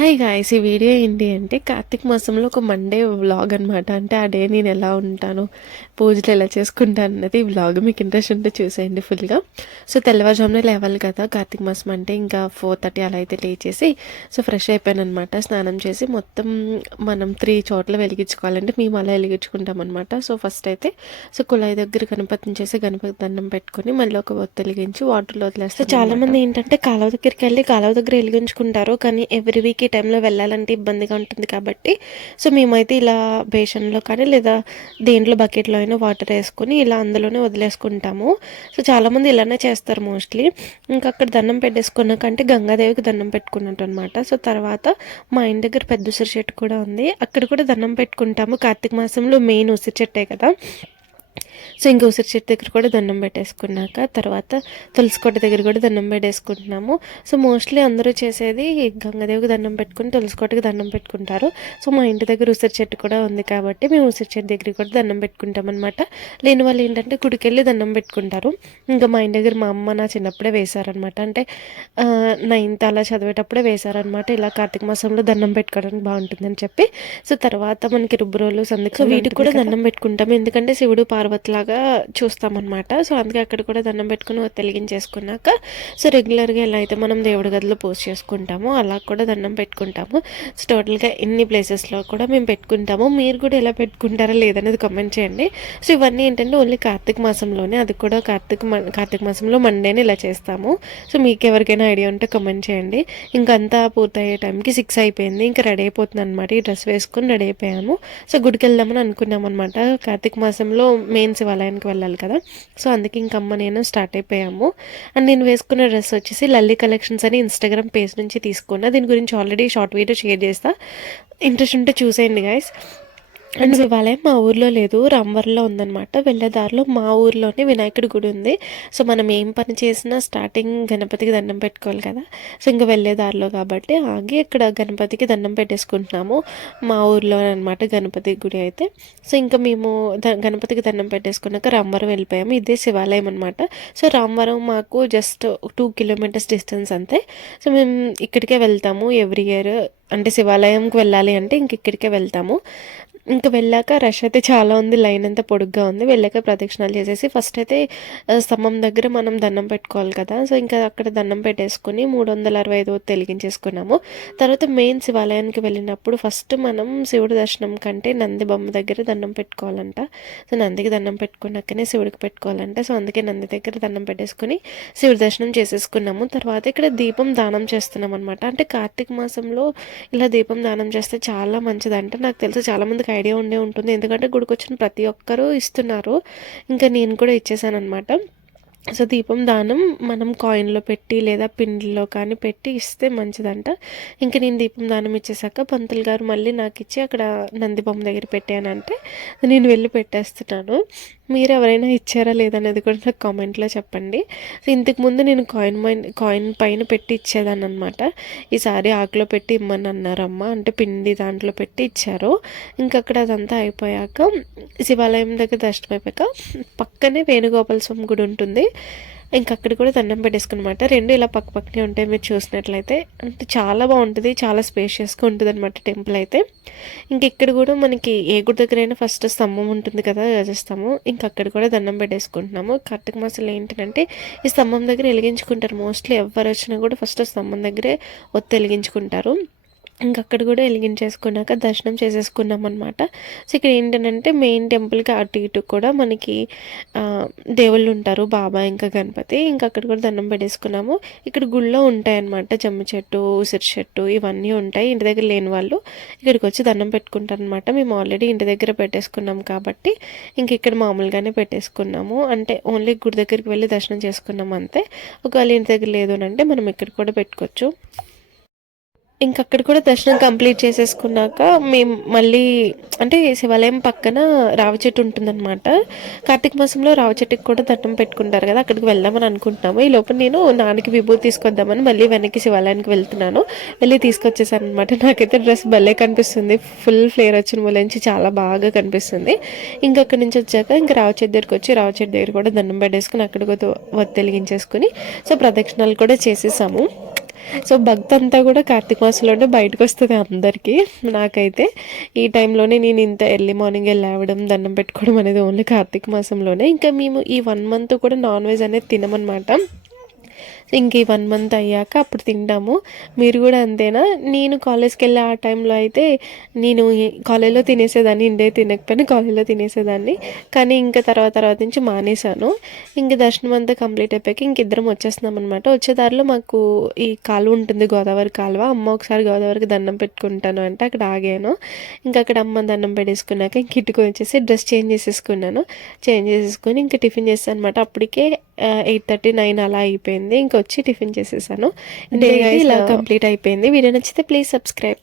Hi guys ఈ video ఏంటి అంటే కార్తీక మాసంలో ఒక మండే వ్లాగ్ అనమాట అంటే ఆ డే నేను ఎలా ఉంటాను పూజలు ఎలా చేసుకుంటాను అన్నది ఈ వ్లాగ్ మీకు ఇంట్రెస్ట్ ఉంటే చూసేయండి ఫుల్గా సో తెల్లవారుజామున లేవాలి కదా కార్తీక మాసం అంటే ఇంకా ఫోర్ థర్టీ అలా అయితే లేచేసి సో ఫ్రెష్ అయిపోయాను అనమాట స్నానం చేసి మొత్తం మనం త్రీ చోట్ల వెలిగించుకోవాలంటే మేము అలా వెలిగించుకుంటాం అనమాట సో ఫస్ట్ అయితే సో కుళాయి దగ్గర గణపతిని చేసి గణపతి దండం పెట్టుకొని మళ్ళీ ఒక ఒత్తి వెలిగించి వాటర్లో వదిలేస్తే చాలా మంది ఏంటంటే కాలువ దగ్గరికి వెళ్ళి కాలువ దగ్గర వెలిగించుకుంటారు. కానీ ఎవ్రీ వీక్ టైంలో వెళ్ళాలంటే ఇబ్బందిగా ఉంటుంది కాబట్టి సో మేమైతే ఇలా బేషన్లో కానీ లేదా దేంట్లో బకెట్లో అయినా వాటర్ వేసుకొని ఇలా అందులోనే వదిలేసుకుంటాము. సో చాలామంది ఇలానే చేస్తారు మోస్ట్లీ. ఇంకా అక్కడ దండం పెట్టేసుకున్నాకంటే గంగాదేవికి దండం పెట్టుకున్నట్టు అనమాట సో తర్వాత మా ఇంటి దగ్గర పెద్ద ఉసిరి చెట్టు కూడా ఉంది. అక్కడ కూడా దండం పెట్టుకుంటాము. కార్తీక మాసంలో మెయిన్ ఉసిరి చెట్టే కదా. సో ఇంకా ఉసిరి చెట్టు దగ్గర కూడా దండం పెట్టేసుకున్నాక తర్వాత తులసి కోట దగ్గర కూడా దండం పెట్టేసుకుంటున్నాము. సో మోస్ట్లీ అందరూ చేసేది గంగదేవికి దండం పెట్టుకుని తులసి కోటకి దండం పెట్టుకుంటారు. సో మా ఇంటి దగ్గర ఉసిరి చెట్టు కూడా ఉంది కాబట్టి మేము ఉసిరి చెట్టు దగ్గర కూడా దండం పెట్టుకుంటాం అనమాట లేని వాళ్ళు ఏంటంటే గుడికెళ్ళి దండం పెట్టుకుంటారు. ఇంకా మా ఇంటి దగ్గర మా అమ్మ నా చిన్నప్పుడే వేశారనమాట అంటే నైన్త్ అలా చదివేటప్పుడే వేశారనమాట ఇలా కార్తీక మాసంలో దండం పెట్టుకోవడానికి బాగుంటుందని చెప్పి. సో తర్వాత మనకి రుబ్బురోలు సందుకు సో వీటికి కూడా దండం పెట్టుకుంటాం. ఎందుకంటే శివుడు పార్వతిలాగా లాగా చూస్తామన్నమాట. సో అందుకే అక్కడ కూడా దండం పెట్టుకుని తెలిగించేసుకున్నాక సో రెగ్యులర్గా ఎలా అయితే మనం దేవుడి గదిలో పోస్ట్ చేసుకుంటామో అలా కూడా దండం పెట్టుకుంటాము. సో టోటల్గా ఎన్ని ప్లేసెస్లో కూడా మేము పెట్టుకుంటాము. మీరు కూడా ఎలా పెట్టుకుంటారా లేదనేది కమెంట్ చేయండి. సో ఇవన్నీ ఏంటంటే ఓన్లీ కార్తీక మాసంలోనే అది కూడా కార్తీక కార్తీక మాసంలో మండేనే ఇలా చేస్తాము. సో మీకు ఎవరికైనా ఐడియా ఉంటే కమెంట్ చేయండి. ఇంకంతా పూర్తయ్యే టైంకి సిక్స్ అయిపోయింది. ఇంకా రెడీ అయిపోతుంది అనమాట ఈ డ్రెస్ వేసుకొని రెడీ అయిపోయాము. సో గుడికి వెళ్దామని అనుకున్నాం అనమాట కార్తీక మాసంలో మెయిన్ శివాలయానికి వెళ్ళాలి కదా. సో అందుకే ఇంకమ్మ నేను స్టార్ట్ అయిపోయాము. అండ్ నేను వేసుకున్న డ్రెస్ వచ్చేసి లల్లి కలెక్షన్స్ అని ఇన్స్టాగ్రామ్ పేజ్ నుంచి తీసుకున్నా. దీని గురించి ఆల్రెడీ షార్ట్ వీడియో షేర్ చేస్తా. ఇంట్రెస్ట్ ఉంటే చూసేయండి గాయస్ అండ్ శివాలయం మా ఊర్లో లేదు. రాంవరంలో ఉందన్నమాట. వెళ్ళే దారిలో మా ఊర్లోనే వినాయకుడి గుడి ఉంది. సో మనం ఏం పని చేసినా స్టార్టింగ్ గణపతికి దండం పెట్టుకోవాలి కదా. సో ఇంకా వెళ్ళే దారిలో కాబట్టి ఆగి ఇక్కడ గణపతికి దండం పెట్టేసుకుంటున్నాము. మా ఊర్లో అనమాట గణపతి గుడి అయితే. సో ఇంకా మేము గణపతికి దండం పెట్టేసుకున్నాక రామవరం వెళ్ళిపోయాము. ఇదే శివాలయం అనమాట సో రామవరం మాకు జస్ట్ టూ కిలోమీటర్స్ డిస్టెన్స్ అంతే. సో మేము ఇక్కడికే వెళ్తాము ఎవ్రీ ఇయర్. అంటే శివాలయంకి వెళ్ళాలి అంటే ఇంక ఇక్కడికే వెళ్తాము. ఇంకా వెళ్ళాక రష్ అయితే చాలా ఉంది లైన్ అంతా పొడుగ్గా ఉంది. వెళ్ళాక ప్రదక్షిణాలు చేసేసి ఫస్ట్ అయితే స్తంభం దగ్గర మనం దండం పెట్టుకోవాలి కదా. సో ఇంకా అక్కడ దండం పెట్టేసుకుని మూడు వందల అరవై ఐదు తెలిగించేసుకున్నాము. తర్వాత మెయిన్ శివాలయానికి వెళ్ళినప్పుడు ఫస్ట్ మనం శివుడి దర్శనం కంటే నంది బొమ్మ దగ్గర దండం పెట్టుకోవాలంట. సో నందికి దండం పెట్టుకున్నాకనే శివుడికి పెట్టుకోవాలంట. సో అందుకే నంది దగ్గర దండం పెట్టేసుకుని శివుడి దర్శనం చేసేసుకున్నాము. తర్వాత ఇక్కడ దీపం దానం చేస్తున్నాం అనమాట అంటే కార్తీక మాసంలో ఇలా దీపం దానం చేస్తే చాలా మంచిదంట. నాకు తెలుసు చాలామందికి ఐడియా ఉండే ఉంటుంది. ఎందుకంటే గుడికి వచ్చిన ప్రతి ఒక్కరూ ఇస్తున్నారు. ఇంకా నేను కూడా ఇచ్చేసాను అనమాట సో దీపం దానం మనం కాయిన్లో పెట్టి లేదా పిండిలో కానీ పెట్టి ఇస్తే మంచిదంట. ఇంకా నేను దీపం దానం ఇచ్చేసాక పంతులు గారు మళ్ళీ నాకు ఇచ్చి అక్కడ నందిబొమ్మ దగ్గర పెట్టానంటే నేను వెళ్ళి పెట్టేస్తున్నాను. మీరు ఎవరైనా ఇచ్చారా లేదనేది కూడా నాకు కామెంట్లో చెప్పండి. సో ఇంతకుముందు నేను కాయిన్ మైన్ కాయిన్ పైన పెట్టి ఇచ్చేదాన్ని అనమాట ఈసారి ఆకులో పెట్టి ఇమ్మని అన్నారమ్మ అంటే పిండి దాంట్లో పెట్టి ఇచ్చారు. ఇంకా అక్కడ అదంతా అయిపోయాక శివాలయం దగ్గర దర్శనం అయిపోయాక పక్కనే వేణుగోపాల స్వామి గుడి ఉంటుంది. ఇంకా అక్కడ కూడా దండం పెట్టేసుకున్నమాట. రెండు ఇలా పక్క పక్కనే ఉంటాయి మీరు చూసినట్లయితే. అంటే చాలా బాగుంటుంది చాలా స్పేషియస్గా ఉంటుంది అనమాట టెంపుల్ అయితే. ఇంక ఇక్కడ కూడా మనకి ఏ గుడి దగ్గరైనా ఫస్ట్ స్తంభం ఉంటుంది కదా గజస్తంభం ఇంక అక్కడ కూడా దండం పెట్టేసుకుంటున్నాము. కార్తీక మాసంలో ఏంటంటే ఈ స్తంభం దగ్గర వెలిగించుకుంటారు. మోస్ట్లీ ఎవరు వచ్చినా కూడా ఫస్ట్ స్తంభం దగ్గరే ఒత్తి వెలిగించుకుంటారు. ఇంకా అక్కడ కూడా వెలిగించేసుకున్నాక దర్శనం చేసేసుకున్నాం అనమాట సో ఇక్కడ ఏంటంటే మెయిన్ టెంపుల్కి అటు ఇటు కూడా మనకి దేవుళ్ళు ఉంటారు బాబా ఇంకా గణపతి ఇంకా అక్కడ కూడా దండం పెట్టేసుకున్నాము. ఇక్కడ గుళ్ళో ఉంటాయన్నమాట. జమ్మి చెట్టు ఉసిరి చెట్టు ఇవన్నీ ఉంటాయి. ఇంటి దగ్గర లేని వాళ్ళు ఇక్కడికి వచ్చి దండం పెట్టుకుంటారు అనమాట మేము ఆల్రెడీ ఇంటి దగ్గర పెట్టేసుకున్నాం కాబట్టి ఇంక ఇక్కడ మామూలుగానే పెట్టేసుకున్నాము. అంటే ఓన్లీ గుడి దగ్గరికి వెళ్ళి దర్శనం చేసుకున్నాం అంతే. ఒకవేళ ఇంటి దగ్గర లేదు అంటే మనం ఇక్కడ కూడా పెట్టుకోవచ్చు. ఇంక అక్కడ కూడా దర్శనం కంప్లీట్ చేసేసుకున్నాక మేము మళ్ళీ అంటే శివాలయం పక్కన రావి చెట్టు ఉంటుందన్నమాట. కార్తీక మాసంలో రావి చెట్టుకి కూడా దట్టం పెట్టుకుంటారు కదా అక్కడికి వెళ్దామని అనుకుంటున్నాము. ఈ లోపల నేను నాన్నకి విభూతి తీసుకొద్దామని మళ్ళీ వెనక్కి శివాలయానికి వెళ్తున్నాను. వెళ్ళి తీసుకొచ్చేసాను అనమాట నాకైతే డ్రెస్ భలే కనిపిస్తుంది. ఫుల్ ఫ్లేర్ వచ్చిన నుంచి చాలా బాగా కనిపిస్తుంది. ఇంకా అక్కడి నుంచి వచ్చాక ఇంకా రావి చెట్టు దగ్గరికి వచ్చి రావి చెట్టు దగ్గర కూడా దండం పెట్టేసుకుని అక్కడికి వెలిగించేసుకుని సో ప్రదక్షిణాలు కూడా చేసేసాము. సో భక్తి అంతా కూడా కార్తీక మాసంలోనే బయటకు వస్తుంది అందరికీ. నాకైతే ఈ టైంలోనే నేను ఇంత ఎర్లీ మార్నింగ్ లేవడం దండం పెట్టుకోవడం అనేది ఓన్లీ కార్తీక మాసంలోనే. ఇంకా మేము ఈ వన్ మంత్ కూడా నాన్ వెజ్ అనేది తినమన్నమాట. ఇంక ఈ వన్ మంత్ అయ్యాక అప్పుడు తింటాము. మీరు కూడా అంతేనా? నేను కాలేజ్కి వెళ్ళే ఆ టైంలో అయితే నేను కాలేజ్లో తినేసేదాన్ని ఇండే తినకపోయినా కాలేజ్లో తినేసేదాన్ని. కానీ ఇంకా తర్వాత తర్వాత నుంచి మానేశాను. ఇంక దర్శనం అంతా కంప్లీట్ అయిపోయాక ఇంక ఇద్దరం వచ్చేస్తున్నాం అనమాట వచ్చే దారిలో మాకు ఈ కాలువ ఉంటుంది గోదావరి కాలువ. అమ్మ ఒకసారి గోదావరికి దండం పెట్టుకుంటాను అంటే అక్కడ ఆగాను. ఇంకా అక్కడ అమ్మ దండం పెట్టేసుకున్నాక ఇంక ఇటుకు వచ్చేసి డ్రెస్ చేంజ్ చేసేసుకున్నాను. చేంజ్ చేసేసుకొని ఇంకా టిఫిన్ చేస్తాను అనమాట అప్పటికే ఎయిట్ థర్టీ నైన్ అలా అయిపోయింది. ఇంకా వచ్చి టిఫిన్ చేసేసాను. ఇలా కంప్లీట్ అయిపోయింది. వీడియో నచ్చితే ప్లీజ్ సబ్స్క్రైబ్.